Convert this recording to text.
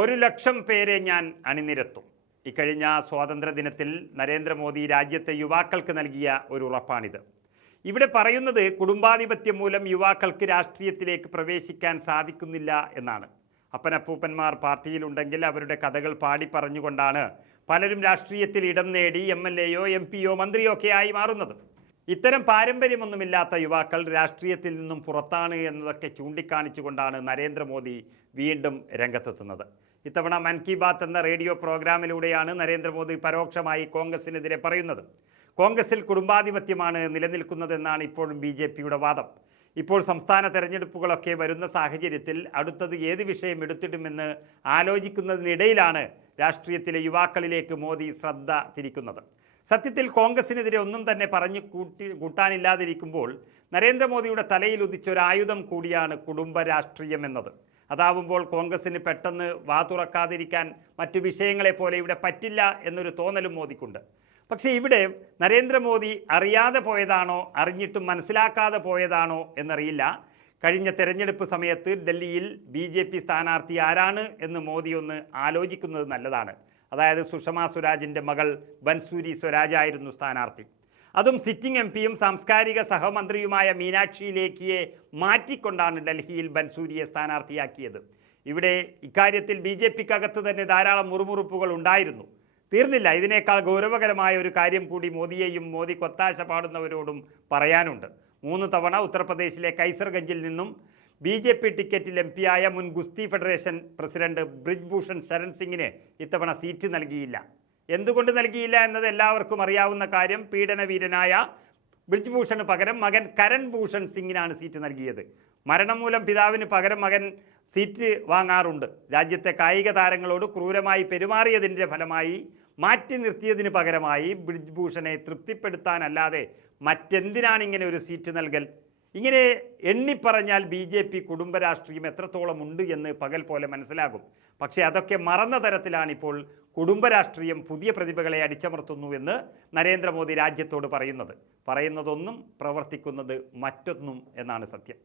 ഒരു ലക്ഷം പേരെ ഞാൻ അണിനിരത്തും. ഇക്കഴിഞ്ഞ സ്വാതന്ത്ര്യദിനത്തിൽ നരേന്ദ്രമോദി രാജ്യത്തെ യുവാക്കൾക്ക് നൽകിയ ഒരു ഉറപ്പാണിത്. ഇവിടെ പറയുന്നത് കുടുംബാധിപത്യം മൂലം യുവാക്കൾക്ക് രാഷ്ട്രീയത്തിലേക്ക് പ്രവേശിക്കാൻ സാധിക്കുന്നില്ല എന്നാണ്. അപ്പനപ്പൂപ്പന്മാർ പാർട്ടിയിലുണ്ടെങ്കിൽ അവരുടെ കഥകൾ പാടി പറഞ്ഞുകൊണ്ടാണ് പലരും രാഷ്ട്രീയത്തിൽ ഇടം നേടി എം എൽ എയോ എം പിയോ മന്ത്രിയോ ഒക്കെ ആയി മാറുന്നത്. ഇത്തരം പാരമ്പര്യമൊന്നുമില്ലാത്ത യുവാക്കൾ രാഷ്ട്രീയത്തിൽ നിന്നും പുറത്താണ് എന്നതൊക്കെ ചൂണ്ടിക്കാണിച്ചുകൊണ്ടാണ് നരേന്ദ്രമോദി വീണ്ടും രംഗത്തെത്തുന്നത്. ഇത്തവണ മൻ കി ബാത്ത് എന്ന റേഡിയോ പ്രോഗ്രാമിലൂടെയാണ് നരേന്ദ്രമോദി പരോക്ഷമായി കോൺഗ്രസിനെതിരെ പറയുന്നത്. കോൺഗ്രസിൽ കുടുംബാധിപത്യമാണ് നിലനിൽക്കുന്നതെന്നാണ് ഇപ്പോഴും ബി ജെ പിയുടെ വാദം. ഇപ്പോൾ സംസ്ഥാന തെരഞ്ഞെടുപ്പുകളൊക്കെ വരുന്ന സാഹചര്യത്തിൽ അടുത്തത് ഏത് വിഷയം എടുത്തിടുമെന്ന് ആലോചിക്കുന്നതിനിടയിലാണ് രാഷ്ട്രീയത്തിലെ യുവാക്കളിലേക്ക് മോദി ശ്രദ്ധ തിരിക്കുന്നത്. സത്യത്തിൽ കോൺഗ്രസിനെതിരെ ഒന്നും തന്നെ പറഞ്ഞു കൂട്ടി കൂട്ടാനില്ലാതിരിക്കുമ്പോൾ നരേന്ദ്രമോദിയുടെ തലയിൽ ഉദിച്ചൊരായുധം കൂടിയാണ് കുടുംബ രാഷ്ട്രീയം എന്നത്. അതാവുമ്പോൾ കോൺഗ്രസിന് പെട്ടെന്ന് വാ തുറക്കാതിരിക്കാൻ മറ്റു വിഷയങ്ങളെ പോലെ ഇവിടെ പറ്റില്ല എന്നൊരു തോന്നലും മോദിക്കുണ്ട്. പക്ഷേ ഇവിടെ നരേന്ദ്രമോദി അറിയാതെ പോയതാണോ അറിഞ്ഞിട്ടും മനസ്സിലാക്കാതെ പോയതാണോ എന്നറിയില്ല. കഴിഞ്ഞ തെരഞ്ഞെടുപ്പ് സമയത്ത് ഡൽഹിയിൽ ബി ജെ പി സ്ഥാനാർത്ഥി ആരാണ് എന്ന് മോദി ഒന്ന് ആലോചിക്കുന്നത് നല്ലതാണ്. അതായത് സുഷമ സ്വരാജിന്റെ മകൾ ബൻസൂരി സ്വരാജായിരുന്നു സ്ഥാനാർത്ഥി. അതും സിറ്റിംഗ് എം പിയും സാംസ്കാരിക സഹമന്ത്രിയുമായ മീനാക്ഷി ലേഖിയെ മാറ്റിക്കൊണ്ടാണ് ഡൽഹിയിൽ ബൻസൂരിയെ സ്ഥാനാർത്ഥിയാക്കിയത്. ഇവിടെ ഇക്കാര്യത്തിൽ ബി ജെ പിക്കകത്ത് തന്നെ ധാരാളം മുറുമുറുപ്പുകൾ ഉണ്ടായിരുന്നു. തീർന്നില്ല ഇതിനേക്കാൾ ഗൗരവകരമായ ഒരു കാര്യം കൂടി മോദിയെയും മോദി കൊത്താശ പാടുന്നവരോടും പറയാനുണ്ട്. മൂന്ന് തവണ ഉത്തർപ്രദേശിലെ കൈസർഗഞ്ചിൽ നിന്നും ബി ജെ പി ടിക്കറ്റിൽ എം പിയായ മുൻ ഗുസ്തി ഫെഡറേഷൻ പ്രസിഡന്റ് ബ്രിജ്ഭൂഷൺ ശരൺ സിംഗിന് ഇത്തവണ സീറ്റ് നൽകിയില്ല. എന്തുകൊണ്ട് നൽകിയില്ല എന്നത് എല്ലാവർക്കും അറിയാവുന്ന കാര്യം പീഡനവീരനായ ബ്രിജ്ഭൂഷണ് പകരം മകൻ കരൺ ഭൂഷൺ സിംഗിനാണ് സീറ്റ് നൽകിയത്. മരണം മൂലം പിതാവിന് പകരം മകൻ സീറ്റ് വാങ്ങാറുണ്ട്. രാജ്യത്തെ കായിക താരങ്ങളോട് ക്രൂരമായി പെരുമാറിയതിന്റെ ഫലമായി മാറ്റി നിർത്തിയതിന് പകരമായി ബ്രിജ്ഭൂഷണെ തൃപ്തിപ്പെടുത്താനല്ലാതെ മറ്റെന്തിനാണ് ഇങ്ങനെ ഒരു സീറ്റ് നൽകൽ? ഇങ്ങനെ എണ്ണിപ്പറഞ്ഞാൽ ബി ജെ പി കുടുംബ രാഷ്ട്രീയം എത്രത്തോളം ഉണ്ട് എന്ന് പകൽ പോലെ മനസ്സിലാകും. പക്ഷേ അതൊക്കെ മറന്ന തരത്തിലാണിപ്പോൾ കുടുംബ രാഷ്ട്രീയം പുതിയ പ്രതിഭകളെ അടിച്ചമർത്തുന്നു എന്ന് നരേന്ദ്രമോദി രാജ്യത്തോട് പറയുന്നത്. പറയുന്നതൊന്നും പ്രവർത്തിക്കുന്നത് മറ്റൊന്നും എന്നാണ് സത്യം.